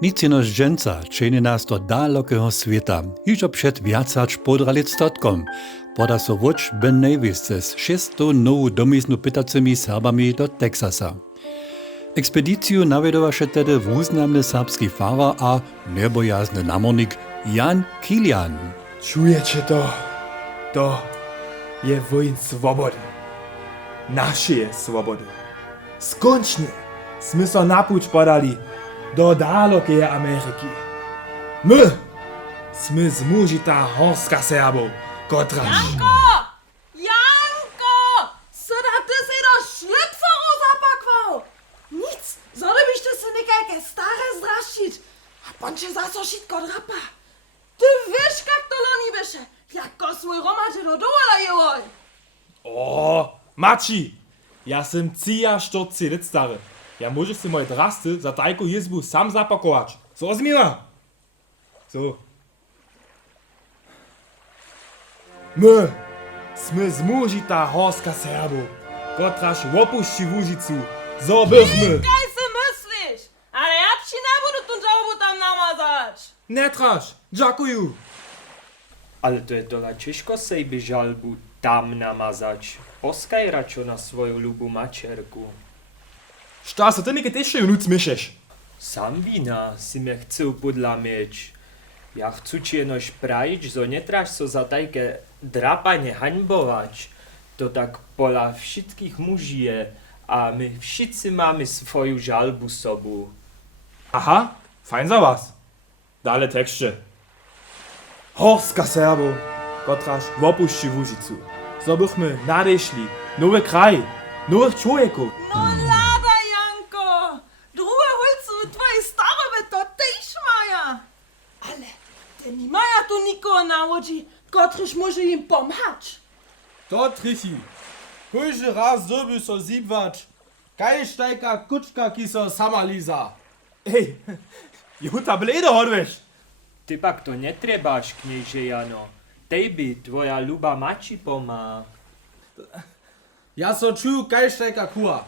Nic jenož dženca čeni nas do dalekého sveta, hižo před viacač podralic stotkom. Poda so voč Ben Nevis z 600 nowu domiznu pytacemi Serbami do Texasa. Ekspediciju navedovaše tedy wuznamny serbski farar a nebojazny namornik Jan Kilian. Čujecie to? To je woń swobody. Naszej swobody. Skończnie sme so napuć podali do dalekiej Ameryki. My sme zmužitá horska Serbov, kotraž... Janko! Syna, ty si do šlitforu zapakwał! Nic, zole byście si nekajke stare zdraščić, a ponče zaso šitko drapa. Ty wiesz, jak to loni byše, jako svoj romače do dovola jevoj. O, Maci! Ja sem 43 let stary. Ja môžeš si moje drasty za tajku jezbu sam zapakować. Zrozumiała? So. My sme zmužitá horska Serbov, kotraž opušči Łužicu. Zobychmy! Kaj si myslíš? Ale ja ci nebudu tu žalobu tam namazać. Netraž, dziękuję. Ale to je dola ciężko sejby žalbu tam namazać. Poskaj račo na svoju ľubú mačerku. Šta se ty niekedy ešte ju nuc myšeš? Sam wina si mnie chcel podla mieć. Ja chcú ci jenož prajić, zo netraž so za tajke drapanie hańbować. To tak pola všetkých mužije a my wszyscy mamy swoją žalbu sobu. Aha, fajn za was. Dalej tekście. Horska Serbov, kotraž opušči Łužicu. Zobychmy nadešli nowy kraj, nowych człowieków. No lada, Janko! Druhe holcu twoje starowe to też maja. Ale te nie maja tu nikogo na łodzi, kotryż może im pomhać. To trichi. Hojže raz zoby so zibwać. Kaj štajka kučka, ki so sama liza. Ej, juta blede hodveš. Ty pak to netrebaš, knieže Jano. Tejby tvoja ľuba mači pomá. Ja so čuju kaj štajka kua.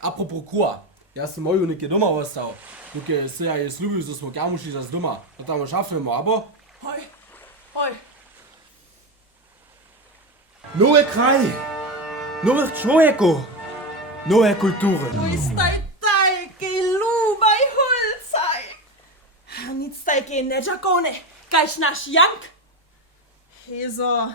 Apropos kua. Ja sam moju neke doma ostał. Duke se ja je slubil, so smo kjamušli zas doma. To tam šafujemo, abo? Hoj, hoj. Nowy kraj, nowych człowieków, nowe kultury. To jest tajke lubaj holcaj. A nic tajke nedżakone, kajś nasz Jank. Hezo,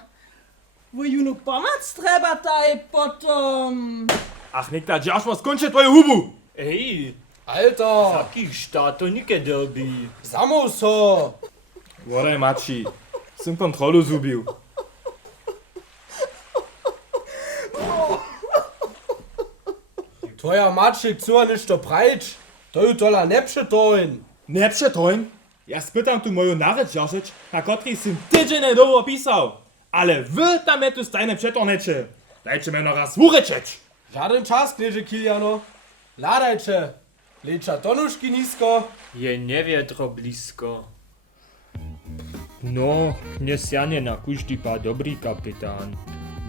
wo junu pomoc treba taj potom... Ach, nikt da dziasz was skończy twoje hubu. Ej, Alter, taký štát to nikedobí. zamov so. Wodaj Maci, jsem kontrolu zubił. Twoja maček cua nič to prajč. To ju tola ne přetojn. Nie przetoń. Ja spytam tu moją narzecz Jasić, na kotrej jsem tydzień doło pisał. Ale wy tam tu stajne przetonecie. Dajcie mnie no raz wurečeć. Žaden čas, knieže Kiliano. Ladajče. Leča tonuški nisko. Je neviedro blisko. No, kniez Janie na kuždy pá dobrý kapitán.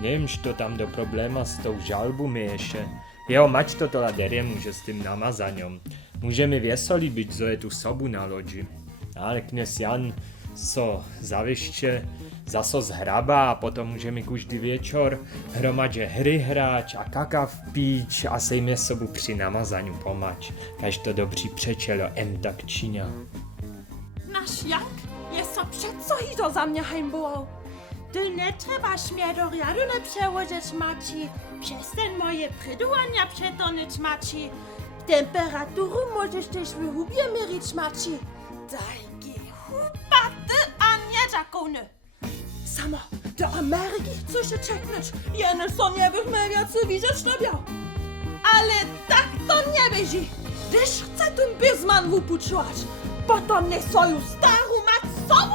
Neviem, čo tam do probléma s tou žalbu mieše. Jeho mať to tola derie môže s tým namazaňom. Môžeme viesoli byť, zo je tu sobu na lodi. Ale kniez Jan so zavište, zaso zhraba a potom môžeme každý večer hromadže hry hrať a kakav piť a sejme sobu pri namazaňu pomať. Kaž to dobří přečelo tak činia. Nasz Jank jest so przeco hido za mnie heimbował. Ty nie trzebaś mnie do riadu nie przełożyć, Maci. Przestań moje przydułania przetonyć, Maci. Temperaturu możesz też w hubie mierzyć, Maci. Dajki hupaty, a nie zakony. Samo, do Ameryki chcesz się czeknąć. Jeny so nie bych miał widzieć tobie. Ale tak to nie będzie. Gdyż chcę ten bizman wypuczować. Potom nie soju starą mat sobu